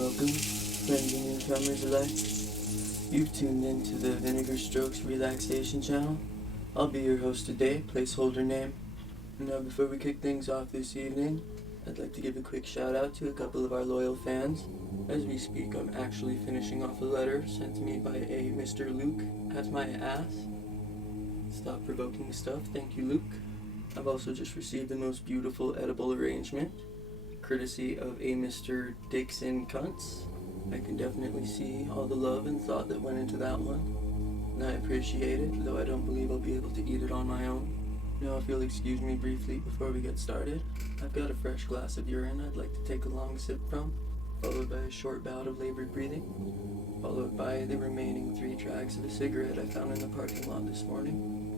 welcome, friends and newcomers alike. You've tuned in to the Vinegar Strokes Relaxation channel. I'll be your host today, placeholder name. Now, before we kick things off this evening, I'd like to give a quick shout out to a couple of our loyal fans. As we speak, I'm actually finishing off a letter sent to me by a Mr. Luke at my ass. Stop provoking stuff, thank you, Luke. I've also just received the most beautiful edible arrangement, courtesy of a Mr. Dixon Kuntz. I can definitely see all the love and thought that went into that one, and I appreciate it, though I don't believe I'll be able to eat it on my own. Now, if you'll excuse me briefly before we get started, I've got a fresh glass of urine I'd like to take a long sip from, followed by a short bout of labored breathing, followed by the remaining 3 drags of a cigarette I found in the parking lot this morning.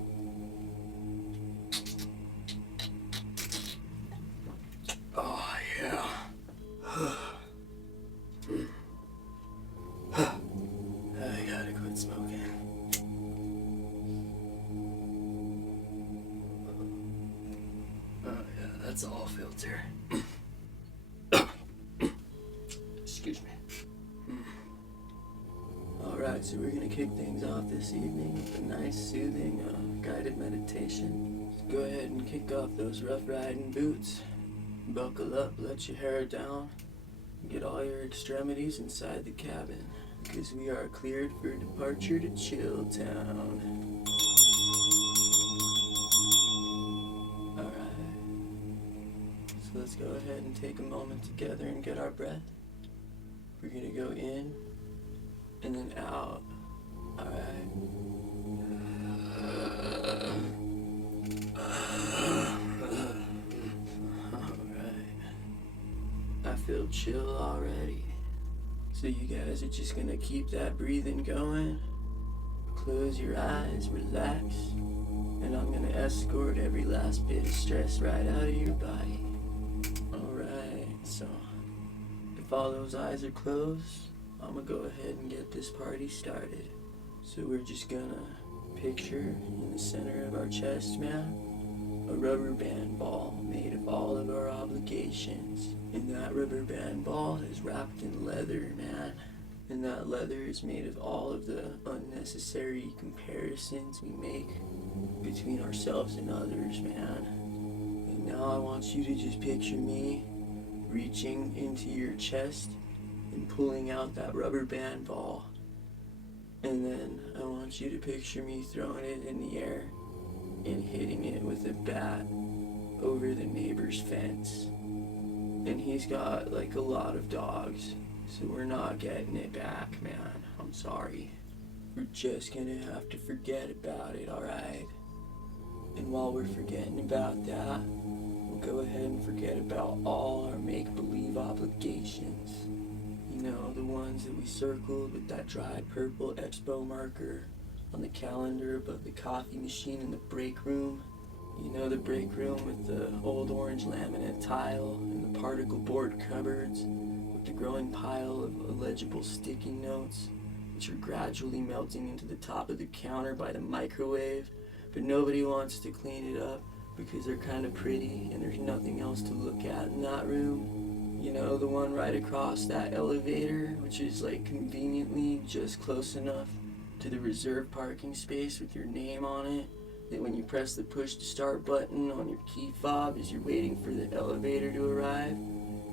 Oh, yeah. I gotta quit smoking. Oh, yeah, that's all filter. Excuse me. Alright, so we're gonna kick things off this evening with a nice, soothing, guided meditation. So go ahead and kick off those rough riding boots. Buckle up, let your hair down, get all your extremities inside the cabin, because we are cleared for departure to Chill Town. Alright, so let's go ahead and take a moment together and get our breath. We're going to go in and then out. Alright. I feel chill already. So you guys are just gonna keep that breathing going. Close your eyes, relax, and I'm gonna escort every last bit of stress right out of your body. Alright, so if all those eyes are closed, I'm gonna go ahead and get this party started. So we're just gonna picture in the center of our chest, man, a rubber band ball made of all of our obligations. And that rubber band ball is wrapped in leather, man. And that leather is made of all of the unnecessary comparisons we make between ourselves and others, man. And now I want you to just picture me reaching into your chest and pulling out that rubber band ball. And then I want you to picture me throwing it in the air and hitting it with a bat over the neighbor's fence. And he's got like a lot of dogs, so we're not getting it back, man. I'm sorry. We're just gonna have to forget about it, alright? And while we're forgetting about that, we'll go ahead and forget about all our make-believe obligations. You know, the ones that we circled with that dry purple expo marker on the calendar above the coffee machine in the break room. You know, the break room with the old orange laminate tile and the particle board cupboards with the growing pile of illegible sticky notes, which are gradually melting into the top of the counter by the microwave, but nobody wants to clean it up because they're kind of pretty and there's nothing else to look at in that room. You know, the one right across that elevator, which is like conveniently just close enough to the reserved parking space with your name on it, that when you press the push to start button on your key fob as you're waiting for the elevator to arrive,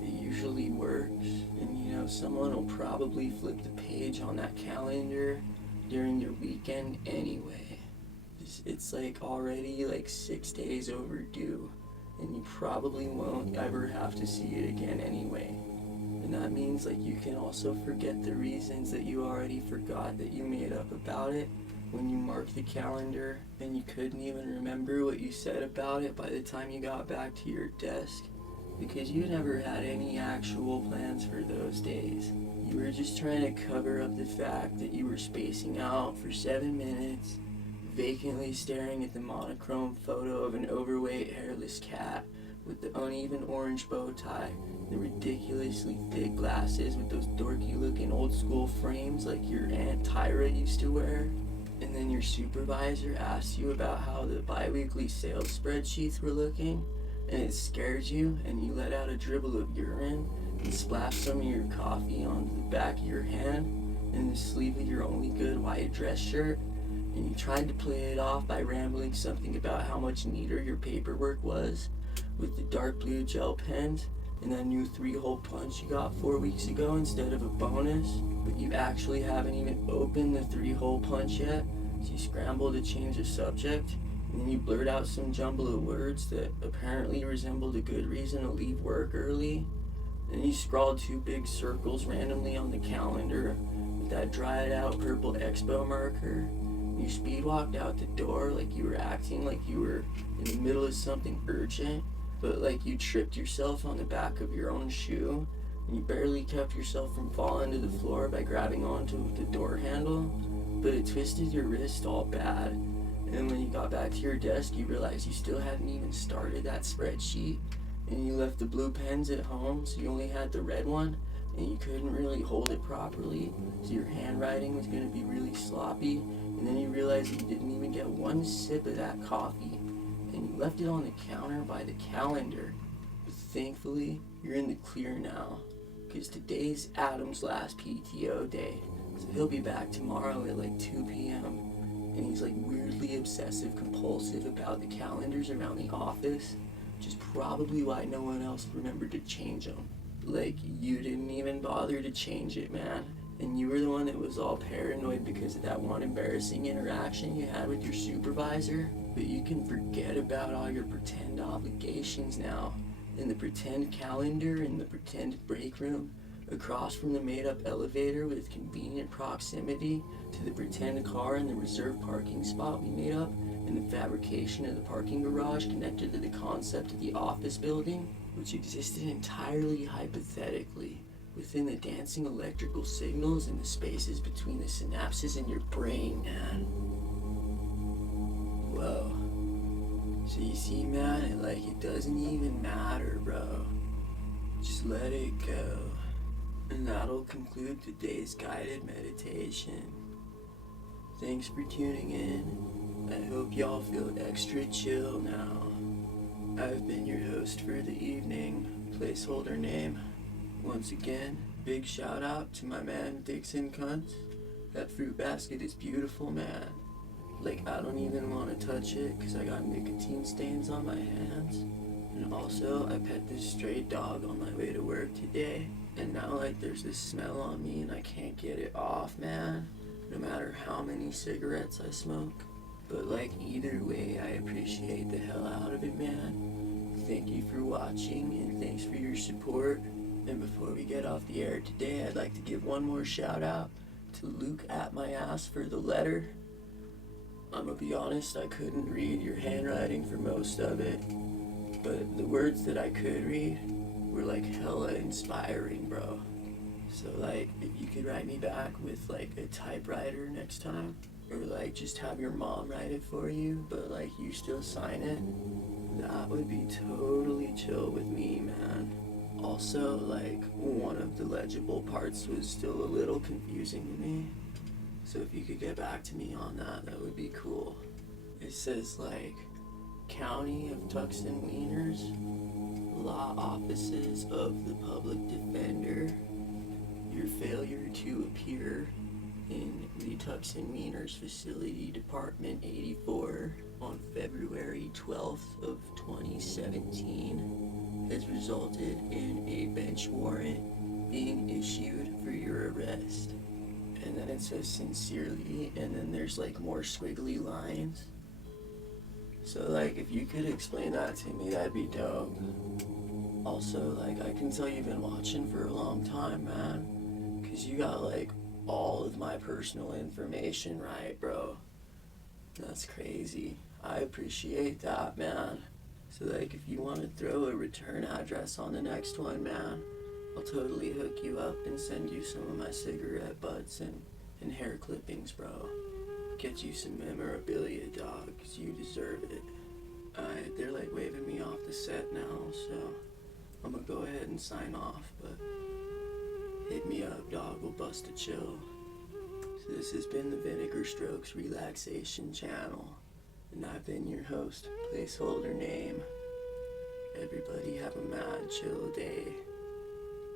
it usually works. And you know, someone will probably flip the page on that calendar during your weekend anyway. It's like already like 6 days overdue, and you probably won't ever have to see it again anyway. And that means like you can also forget the reasons that you already forgot that you made up about it when you marked the calendar, and you couldn't even remember what you said about it by the time you got back to your desk, because you never had any actual plans for those days. You were just trying to cover up the fact that you were spacing out for 7 minutes, vacantly staring at the monochrome photo of an overweight hairless cat with the uneven orange bow tie, the ridiculously thick glasses with those dorky looking old school frames like your Aunt Tyra used to wear. And then your supervisor asked you about how the bi-weekly sales spreadsheets were looking, and it scared you, and you let out a dribble of urine and splash some of your coffee onto the back of your hand and the sleeve of your only good white dress shirt, and you tried to play it off by rambling something about how much neater your paperwork was with the dark blue gel pens and that new 3-hole punch you got 4 weeks ago instead of a bonus, but you actually haven't even opened the 3-hole punch yet, so you scramble to change the subject, and then you blurt out some jumble of words that apparently resembled a good reason to leave work early. Then you scrawled 2 big circles randomly on the calendar with that dried out purple expo marker. You speed walked out the door like you were acting like you were in the middle of something urgent, but like you tripped yourself on the back of your own shoe, and you barely kept yourself from falling to the floor by grabbing onto the door handle, but it twisted your wrist all bad. And when you got back to your desk, you realized you still hadn't even started that spreadsheet, and you left the blue pens at home, so you only had the red one, and you couldn't really hold it properly, so your handwriting was going to be really sloppy, and then you realized that you didn't even get one sip of that coffee, and you left it on the counter by the calendar. But thankfully, you're in the clear now, because today's Adam's last PTO day, so he'll be back tomorrow at like 2 p.m., and he's like weirdly obsessive compulsive about the calendars around the office, which is probably why no one else remembered to change them. Like, you didn't even bother to change it, man. And you were the one that was all paranoid because of that one embarrassing interaction you had with your supervisor. But you can forget about all your pretend obligations now. In the pretend calendar in the pretend break room, across from the made-up elevator with convenient proximity to the pretend car in the reserved parking spot we made up, and the fabrication of the parking garage connected to the concept of the office building, which existed entirely hypothetically within the dancing electrical signals and the spaces between the synapses in your brain, man. Whoa. So you see, man, it doesn't even matter, bro. Just let it go. And that'll conclude today's guided meditation. Thanks for tuning in. I hope y'all feel extra chill now. I've been your host for the evening, placeholder name. Once again, big shout out to my man Dixon Kuntz. That fruit basket is beautiful, man. I don't even want to touch it because I got nicotine stains on my hands. And also, I pet this stray dog on my way to work today. And now, there's this smell on me and I can't get it off, man. No matter how many cigarettes I smoke. But, either way, I appreciate the hell out of it, man. Thank you for watching and thanks for your support. And before we get off the air today, I'd like to give one more shout out to Luke at my ass for the letter. I'm gonna be honest, I couldn't read your handwriting for most of it, but the words that I could read were hella inspiring, bro. So if you could write me back with a typewriter next time, or just have your mom write it for you, but you still sign it, that would be totally chill with me, man. Also, one of the legible parts was still a little confusing to me. So if you could get back to me on that, that would be cool. It says County of Tucson Wieners, Law Offices of the Public Defender, your failure to appear in the Tucson Wieners Facility Department 84 on February 12th of 2017 has resulted in a bench warrant being issued for your arrest. And then it says sincerely, and then there's more squiggly lines. So if you could explain that to me, that'd be dope. Also, I can tell you've been watching for a long time, man, because you got all of my personal information right, bro. That's crazy. I appreciate that, man. So if you want to throw a return address on the next one, man, I'll totally hook you up and send you some of my cigarette butts and hair clippings, bro. Get you some memorabilia, dog, 'cause you deserve it. Alright, they're waving me off the set now, so I'm gonna go ahead and sign off, but hit me up, dog, we'll bust a chill. So this has been the Vinegar Strokes Relaxation channel, and I've been your host, placeholder name. Everybody have a mad chill day.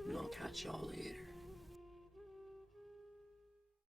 and I'll catch y'all later.